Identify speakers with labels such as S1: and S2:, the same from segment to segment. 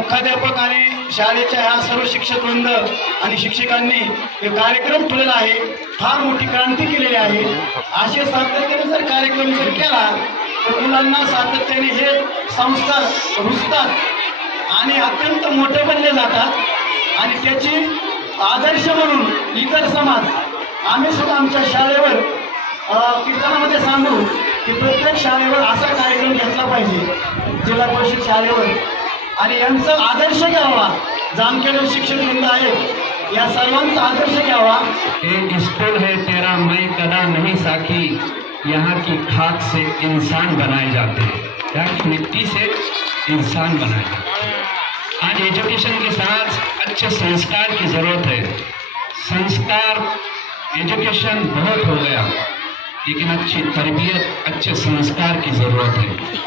S1: मुख्याध्यापक आणि शाळेच्या ह्या सर्व शिक्षक वृंद आणि शिक्षकांनी हे कार्यक्रम ठेवलेला आहे. फार मोठी क्रांती केलेली आहे. असे सातत्याने जर कार्यक्रम जर केला तर मुलांना सातत्याने हे संस्कार रुजतात आणि अत्यंत मोठे बनले जातात. आणि त्याची आदर्श म्हणून इतर समाज आम्ही सुद्धा आमच्या शाळेवर कीर्तनामध्ये सांगू की प्रत्येक शाळेवर असा कार्यक्रम घेतला पाहिजे जिल्हा परिषद शाळेवर. आदर्श घ्यावा. जामखेड शिक्षक वृंद आहेत या आदर्श घ्यावा.
S2: एक स्कूल है तेरा मैं कदा नहीं साखी. यहाँ की खाक से इंसान बनाए जाते हैं. मिट्टी से इंसान बनाए जाते हैं. आज एजुकेशन के साथ अच्छे संस्कार की ज़रूरत है. संस्कार एजुकेशन बहुत हो गया. लेकिन अच्छी तरबियत, अच्छे संस्कार की ज़रूरत है.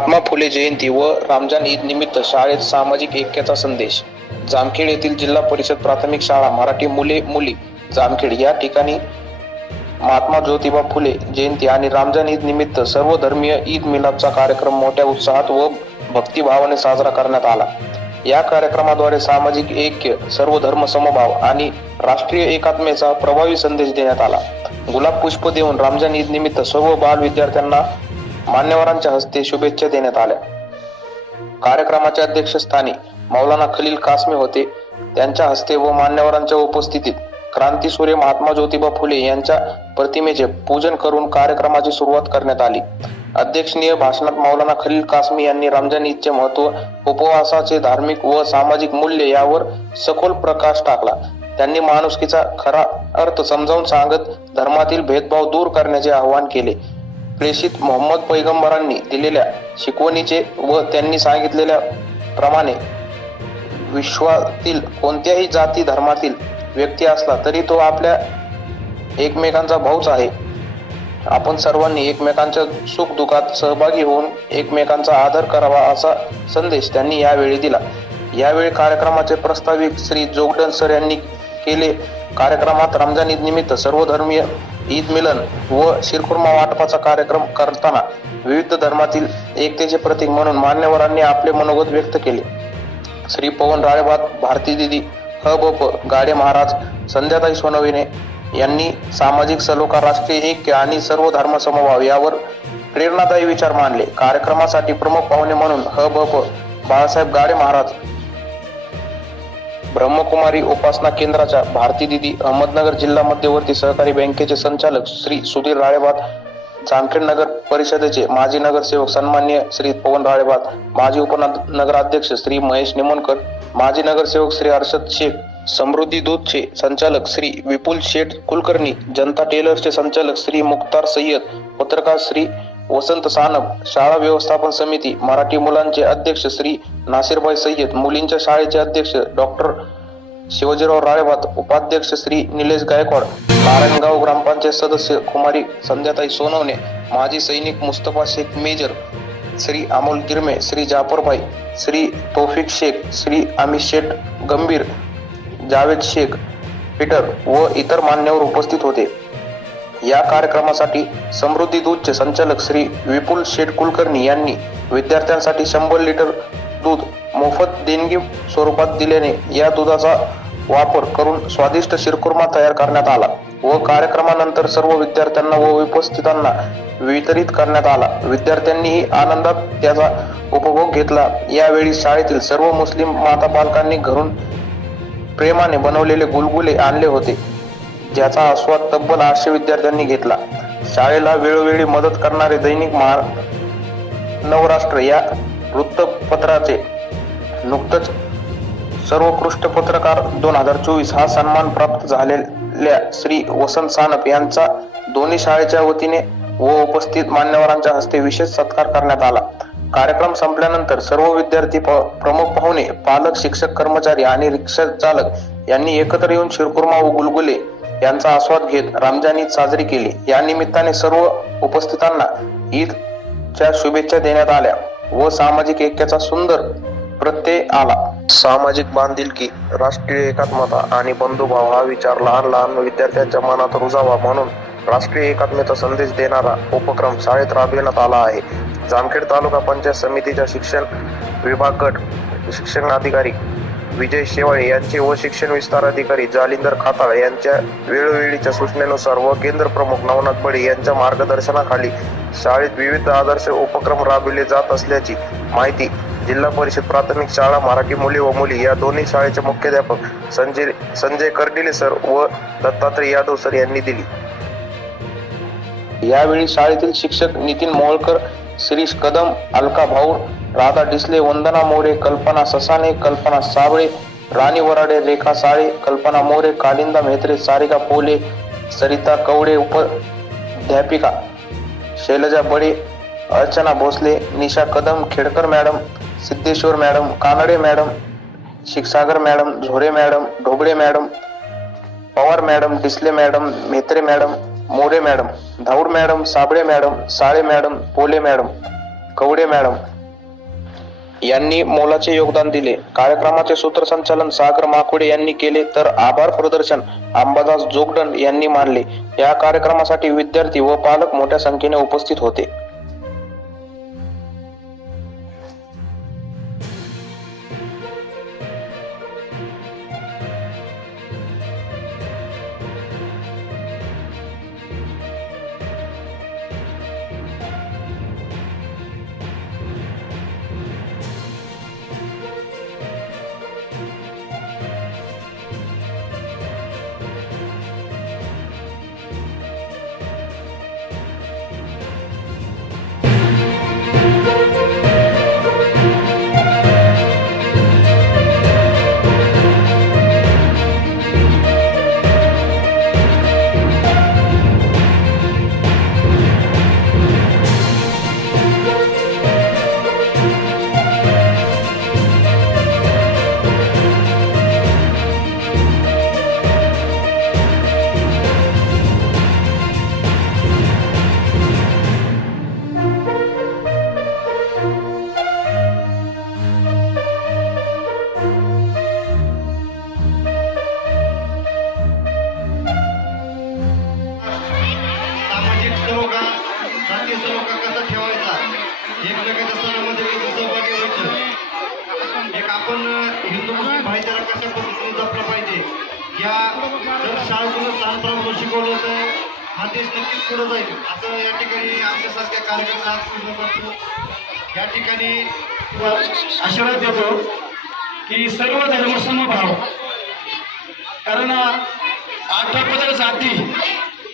S3: महात्मा फुले जयंती व रामजान ईद निमित्त शाळेत सामाजिक ऐक्याचा संदेश. जामखेड येथील जिल्हा परिषद प्राथमिक शाळा मराठी मुले मुली जामखेड या ठिकाणी महात्मा ज्योतिबा फुले जयंती आणि रामजान ईद निमित्त सर्व धर्मीय ईद मिलापचा कार्यक्रम मोठ्या उत्साहात व भक्तिभावाने साजरा करण्यात आला. या कार्यक्रमाद्वारे सामाजिक ऐक्य सर्व धर्म समभाव आणि राष्ट्रीय एकात्मेचा प्रभावी संदेश देण्यात आला. गुलाब पुष्प देऊन रामजान ईद निमित्त सर्व बाल विद्यार्थ्यांना मान्यवरांच्या हस्ते शुभेच्छा देण्यात आल्या. कार्यक्रमाच्या अध्यक्षस्थानी मौलाना खलील कासमी होते. त्यांच्या हस्ते व मान्यवरांच्या उपस्थितीत क्रांती सूर्य महात्मा ज्योतिबा फुले यांच्या प्रतिमेचे पूजन करून कार्यक्रमाची सुरुवात करण्यात आली. अध्यक्षनीय भाषणात मौलाना खलील कासमी यांनी रमजान ईदचे महत्त्व उपवासाचे धार्मिक व सामाजिक मूल्य यावर सखोल प्रकाश टाकला. त्यांनी माणुसकीचा खरा अर्थ समजावून सांगत धर्मातील भेदभाव दूर करण्याचे आवाहन केले. प्रेषित मोहम्मद पैगंबरांनी दिलेल्या शिकवणीचे व त्यांनी सांगितलेल्या प्रमाणे विश्वातील कोणत्याही जाती धर्मातील व्यक्ती असला तरी तो आपल्या एकमेकांचा भाऊच आहे. आपण सर्वांनी एकमेकांच्या सुख दुःखात सहभागी होऊन एकमेकांचा आदर करावा असा संदेश त्यांनी यावेळी दिला. यावेळी कार्यक्रमाचे प्रस्ताविक श्री जोगडन सर यांनी केले. कार्यक्रमात रमजान ईद निमित्त सर्व धर्मीय ईद मिलन व शिरखुर्मा वाटपाचा कार्यक्रम करताना विविध धर्मातील एकतेचे प्रतीक म्हणून मान्यवरांनी आपले मनोगत व्यक्त केले. श्री पवन राळेभात भारती दिदी ह ब गाडे महाराज संध्याताई सोनविने यांनी सामाजिक सलोखा राष्ट्रीय ऐक्य आणि सर्व धर्म समभाव यावर प्रेरणादायी विचार मांडले. कार्यक्रमासाठी प्रमुख पाहुणे म्हणून ह ब बाळासाहेब गाडे महाराज ब्रह्मकुमारी उपासना केंद्राच्या भारती दिदी अहमदनगर जिल्हा मध्यवर्ती सहकारी बँकेचे संचालक श्री सुधीर राळेबाद जामखेड नगर परिषदेचे माजी नगरसेवक सन्मान्य श्री पवन राळेबाद माजी उपनगराध्यक्ष श्री महेश निमोणकर माजी नगरसेवक श्री हर्षद शेख समृद्धी दूधचे संचालक श्री विपुल शेठ कुलकर्णी जनता टेलर्सचे संचालक श्री मुख्तार सय्यद पत्रकार श्री वसंत सानप शाळा व्यवस्थापन समिती मराठी मुलांचे अध्यक्ष श्री नासिरभाई सय्यद मुलींच्या शाळेचे अध्यक्ष डॉक्टर शिवाजीराव राळेभात उपाध्यक्ष श्री निलेश गायकवाड नारायणगाव ग्रामपंचायत सदस्य कुमारी संध्याताई सोनवणे माजी सैनिक मुस्तफा शेख मेजर श्री अमोल गिरमे श्री जाफरभाई श्री तौफिक शेख श्री अमित शेठ गंभीर जावेद शेख पीटर व इतर मान्यवर उपस्थित होते. या कार्यक्रमासाठी समृद्धी दूधचे संचालक श्री विपुल शेठ कुलकर्णी यांनी विद्यार्थ्यांसाठी शंभर लिटर दूध मोफत देणगी स्वरूपात दिल्याने या दुधाचा वापर करून स्वादिष्ट शिरकुर्मा तयार करण्यात आला व कार्यक्रमानंतर सर्व विद्यार्थ्यांना व उपस्थितांना वितरित करण्यात आला. विद्यार्थ्यांनीही आनंदात त्याचा उपभोग घेतला. यावेळी शाळेतील सर्व मुस्लिम माता पालकांनी घरून प्रेमाने बनवलेले गुलगुले आणले होते. ज्याचा आस्वाद तब्बल आठशे विद्यार्थ्यांनी घेतला. शाळेला वेळोवेळी मदत करणारे दैनिक महार नवराष्ट्र या वृत्तपत्राचे नुकतंच सर्वोत्कृष्ट पत्रकार दोन हजार चोवीस हा सन्मान प्राप्त झालेल्या श्री वसंत सानप यांचा दोन्ही शाळेच्या वतीने व उपस्थित मान्यवरांच्या हस्ते विशेष सत्कार करण्यात आला. कार्यक्रम संपल्यानंतर सर्व विद्यार्थी प- प्रमुख पाहुणे पालक शिक्षक कर्मचारी आणि रिक्षा चालक यांनी एकत्र येऊन शिरकुर्मा व गुलगुले यांचा आस्वाद घेत रमजान ईद साजरी केली. या निमित्ताने सर्व उपस्थितांना ईदच्या शुभेच्छा देण्यात आल्या व सामाजिक ऐक्याचा सुंदर प्रत्यय आला. सामाजिक बांधिलकी राष्ट्रीय एकात्मता आणि बंधुभाव हा विचार लहान लहान विद्यार्थ्यांच्या मनात रुजावा म्हणून राष्ट्रीय एकात्मता संदेश देणारा उपक्रम शाळेत राबविण्यात आला आहे. जामखेड तालुका पंचायत समितीच्या शिक्षण विभाग गट शिक्षण अधिकारी विजय शेवाळे यांचे व शिक्षण विस्तार अधिकारी जालिंदर खाताळ यांच्या वेळोवेळीच्या सूचनेनुसार व केंद्र प्रमुख नवनाथ बडे यांच्या मार्गदर्शनाखाली शाळेत विविध आदर्श उपक्रम राबविले जात असल्याची माहिती जिल्हा परिषद प्राथमिक शाळा मराठी मुली व मुली या दोन्ही शाळेचे मुख्याध्यापक संजय संजय कर्डिले सर व दत्तात्रय यादव सर यांनी दिली. यावेळी शाळेतील शिक्षक नितीन मोळकर शिरीष कदम अलका भाऊ राधा डिसले वंदना मोरे कल्पना ससाने कल्पना साबळे राणी वराडे रेखा साळे कल्पना More Kalinda Mhetre Sarika Pole Sarita Kawade उपध्यापिका Shailaja Bade Archana Bhosale Nisha Kadam Khedkar madam Siddheshwar madam Kanade madam Shikshagar madam Zore madam Dhoble madam Pawar madam Disale madam Metre madam More madam Dhaud madam Sable madam Sale madam Pole madam Kawade madam यांनी मोलाचे योगदान दिले. कार्यक्रमाचे सूत्रसंचालन सागर माकुडे यांनी केले तर आभार प्रदर्शन अंबादास जोगडन यांनी मानले. या कार्यक्रमासाठी विद्यार्थी व पालक मोठ्या संख्येने उपस्थित होते.
S1: या ठिकाणी आशीर्वाद देतो की सर्व धर्मसमभाव कारण आठवा जाती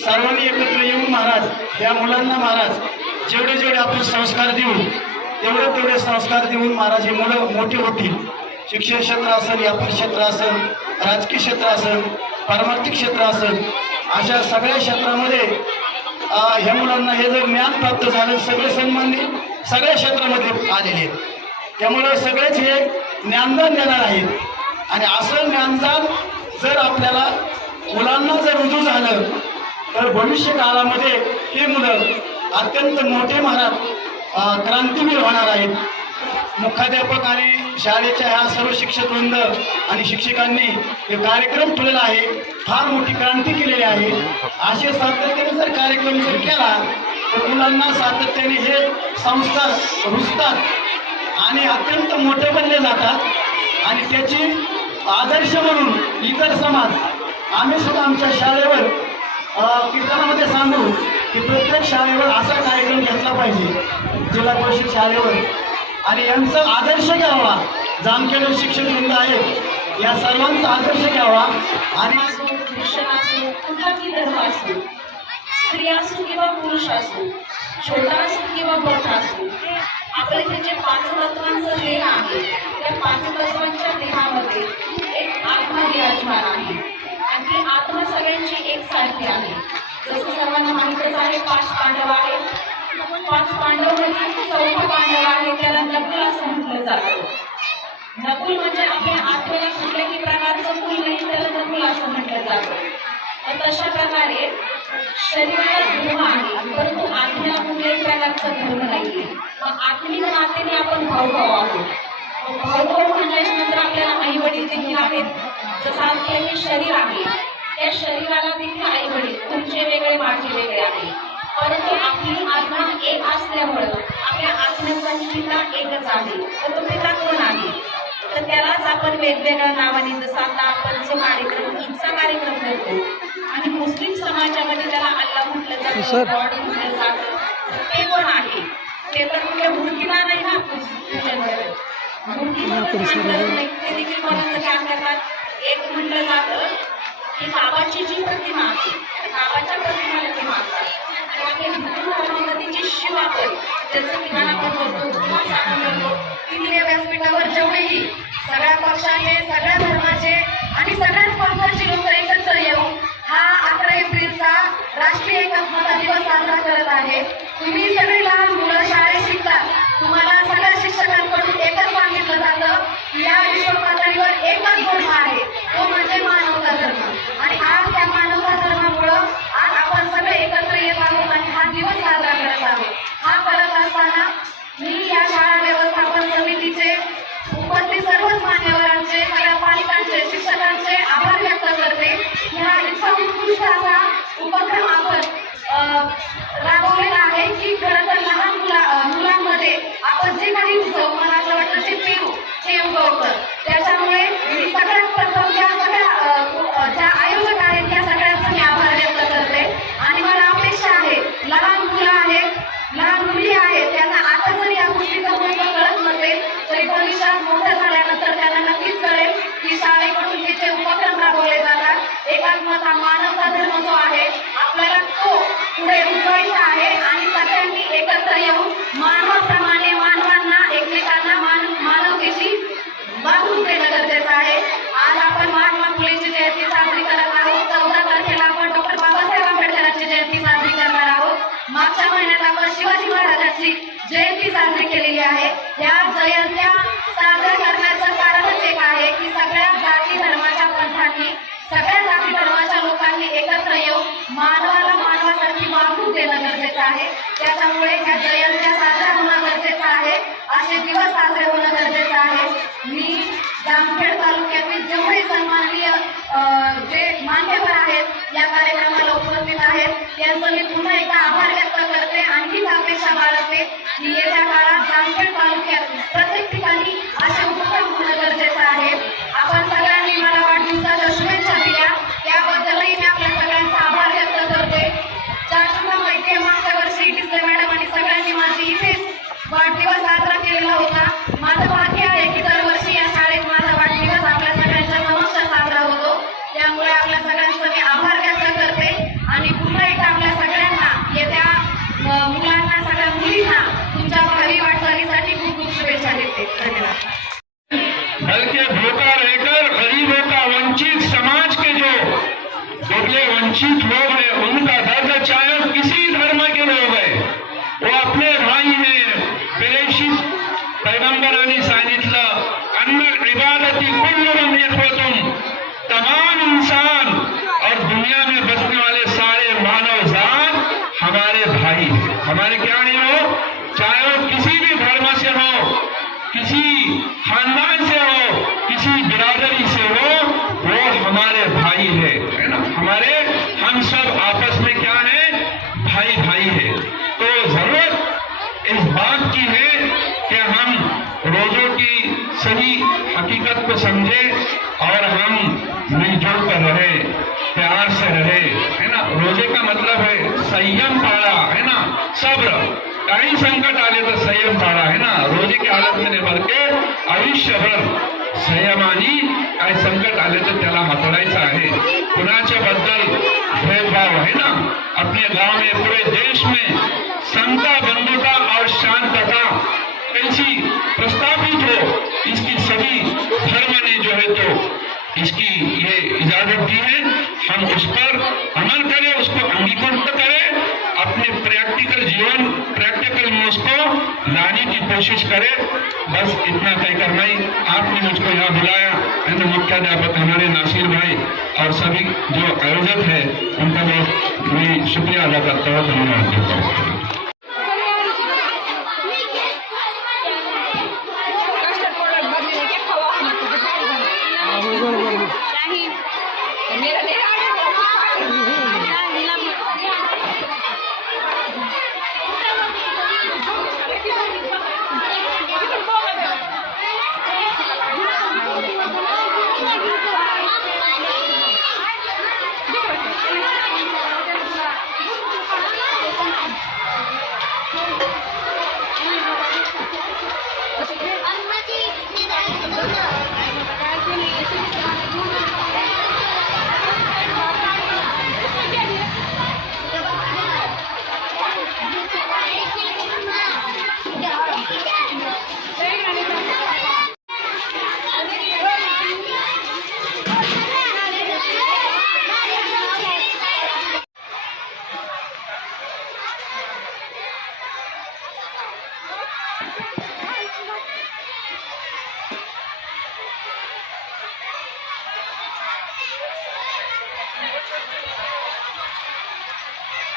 S1: सर्वांनी एकत्र येऊन महाराज या मुलांना महाराज जेवढे जेवढे आपण संस्कार देऊ तेवढे तेवढे संस्कार देऊन महाराज हे मुलं मोठी होतील. शिक्षण क्षेत्र असेल व्यापार क्षेत्र असेल राजकीय क्षेत्र असेल पारमार्थिक क्षेत्र असेल अशा सगळ्या क्षेत्रामध्ये ह्या मुलांना हे जर ज्ञान प्राप्त झालं सगळे सन्मानित सगळ्या क्षेत्रामध्ये आलेले आहेत. त्यामुळं सगळेच हे ज्ञानदान देणार आहेत. आणि असं ज्ञानदान जर आपल्याला मुलांना जर रुजू झालं तर भविष्य काळामध्ये हे मुलं अत्यंत मोठे महाराज क्रांतीवीर होणार आहेत. मुख्याध्यापक आणि शाळेच्या ह्या सर्व शिक्षक वृंद आणि शिक्षकांनी हे कार्यक्रम ठेवलेला आहे. फार मोठी क्रांती केलेली आहे. असे सातत्याने जर कार्यक्रम जर केला तर मुलांना सातत्याने हे संस्कार रुजतात आणि अत्यंत मोठे बनले जातात. आणि त्याची आदर्श म्हणून इतर समाज आम्ही सुद्धा आमच्या शाळेवर कीर्तनामध्ये सांगू की प्रत्येक शाळेवर असा कार्यक्रम घेतला पाहिजे जिल्हा परिषद शाळेवर. आणि यांचा आदर्श घ्यावा. जामखेड शिक्षक वृंद आहेत. या सर्वांचा आदर्श घ्यावा. आणि
S4: असो असो कुठलाही धर्म असो स्त्री असो किंवा पुरुष असो छोटा असो किंवा मोठा असो आपले त्याचे पाच तत्वांचं देह आहे त्या पाच तत्वांच्या देहामध्ये एक आत्मा विराजमान आहे. आणि ती आत्मा सगळ्यांची एकसारखी आहे. जसं सर्वांना माहितच आहे पाच पांडव आहेत. पाच पांडव म्हणजे जातो नकुल म्हणजे आपल्या आत्म्याला कुठल्याही प्रकारचं फुल नाही त्याला नकुल असं म्हटलं जातं. तर तशा प्रकारे शरीराला धर्म आहे परंतु आत्म्याला कुठल्याही प्रकारचा धर्म नाहीये. मग आत्मिक नात्याने आपण भाऊभाऊ आहोत. भाऊभाऊ म्हणल्याच्या नंतर आपल्याला आई वडील देखील आहेत जसं आपले हे शरीर आहे त्या शरीराला देखील आई वडील तुमचे वेगळे माझे वेगळे आहे. परंतु आपली आत्मा एक असल्यामुळं आपल्या आत्म्याचा पिता एकच आहे. तर तो पिता कोण आहे? तर त्यालाच आपण वेगवेगळ्या नावाने जसं आता आपण जो कार्यक्रम ईदचा कार्यक्रम करतो आणि मुस्लिम समाजामध्ये त्याला अल्लाह म्हटलं जातं गॉड म्हटलं जातं तर ते कोण आहे? ते तर कुठल्या मूर्तीला नाही ना पूजन करत ते देखील कोणाचं काम करतात एक म्हटलं जातं की बाबाची जी प्रतिमा आहे बाबाच्या प्रतिमाला ते मानतात आणि आपल्या हिंदू शिव आपण ज्याचं किराण आपण करतो उपवास करतो तिथे व्यासपीठावर जेवढेही सगळ्या पक्षाचे सगळ्या धर्माचे आणि सगळ्याच पंथाचे लोक एकत्र येऊन हा अकरा एप्रिलचा राष्ट्रीय एकात्मता दिवस साजरा करत आहे. तुम्ही सगळे लहान मुलं शाळेत शिकतात. तुम्हाला सगळ्या शिक्षकांकडून एकच सांगितलं जातं या विश्व पातळीवर एकच धर्म आहे तो म्हणजे मानवता धर्म. आणि आज त्या मानवता धर्मामुळं आज आपण सगळे एकत्र दिवस साजरा करत आहोत हा करत असताना मी या शाळा व्यवस्थापन समितीचे उपस्थित सर्वच मान्यवरांचे सगळ्या पालकांचे शिक्षकांचे आभार व्यक्त करते. ह्या इतका उत्कृष्ट असा उपक्रम आपण अ, राबवलेला आहे की खरं तर लहान मुला अ, मुलांमध्ये आपण जे काही उगव मला असं वाटतं जे पेरू हे उगवतं त्याच्यामुळे मी सगळ्यात प्रथम त्या सगळ्या अ, अ, ज्या आयोजक आहेत त्या सगळ्यांचा मी आभार व्यक्त करते आणि मला अपेक्षा आहे लहान मुलं आहेत लहान मुली आहेत त्यांना आता जरी या गोष्टीचं महत्त्व कळत नसेल तरी भविष्यात मोठं झाल्यानंतर त्यांना नक्कीच कळेल की शाळेकडून हे जे उपक्रम राबवले जातात एकात्मता मानवता धर्म जो आहे आपल्याला तो पुढे रुजवायचा आहे आणि सगळ्यांनी एकत्र येऊन मानवाप्रमाणे मानवांना एकमेकांना मान मानवतेशी बांधून देणं गरजेचं आहे आज आपण महात्मा फुलेची जयंती साजरी करत आहोत चौदा तारखेला आपण डॉक्टर बाबासाहेब आंबेडकरांची जयंती साजरी करणार आहोत मागच्या महिन्यात आपण शिवाजी जयंती साजरी केलेली आहे. या जयंत्या साजऱ्या करण्याचं कारणच एक आहे की सगळ्या जाती धर्माच्या पंथांनी सगळ्या जाती धर्माच्या लोकांनी एकत्र येऊन मानवाला मानवासाठी वागणूक देणं गरजेचं आहे. त्याच्यामुळे ह्या जयंत्या साजऱ्या होणं गरजेचं आहे. असे दिवस साजरे होणं गरजेचं आहे. मी जामखेड तालुक्यातील जेवढे सन्माननीय जे मान्यवर आहेत या कार्यक्रमाला उपस्थित यांचं मी पुन्हा एकदा आभार व्यक्त करते. आणि हीच अपेक्षा बाळगते. की येत्या काळात जामखेड तालुक्यात प्रत्येक ठिकाणी असे उपक्रम होणं गरजेचं आहे आपण सगळ्यांनी मला वाढदिवसाच्या शुभेच्छा दिल्या त्याबद्दलही मी आपल्या सगळ्यांचा आभार व्यक्त करते ज्या माहिती आहे मागच्या वर्षी डिसले मॅडम आणि सगळ्यांनी माझी इथेच वाढदिवस साजरा केलेला होता माझं भाग्य आहे की दरवर्षी या शाळेत माझा वाढदिवस आपल्या सगळ्यांच्या समक्ष साजरा होतो त्यामुळे आपल्या सगळ्यांचं मी आभार व्यक्त करते आणि पुन्हा एकदा आपल्या सगळ्यांना येत्या अ, मुलांना सगळ्या मुलींना तुमच्या भावी वाटचालीसाठी खूप खूप शुभेच्छा धन्यवाद
S2: बल्कि धोखा रहकर गरीबों का वंचित समाज के जो दुबले वंचित लोग हकीकत को समझे और हम मिलजुल कर रहे, प्यार से रहे, है ना? रोज़े का मतलब है संयम पाळा है ना? सब्र। काही संकट आले तर संयम पाळा है ना? रोज़े की हालत में भर के आयुष्यभर संयमानी काय संकट आले तर त्याला हाताळायचं आहे कुणाच्या बद्दल भेदभाव, है ना? अपने गाँव में, पूरे देश में समता बंधुता इसकी ये इजाज़त दी है। हम उस पर अमल करें, उसको अंगीकृत करें, अपने प्रैक्टिकल जीवन, प्रैक्टिकल में उसको लाने की कोशिश करें। बस इतना कहकर मैं आपने मुझको यहाँ बुलाया। एंड मुख्याध्यापक हमारे नासिर भाई और सभी जो आयोजक है, उनका बहुत मैं शुक्रिया अदा करता हूँ। धन्यवाद। हूँ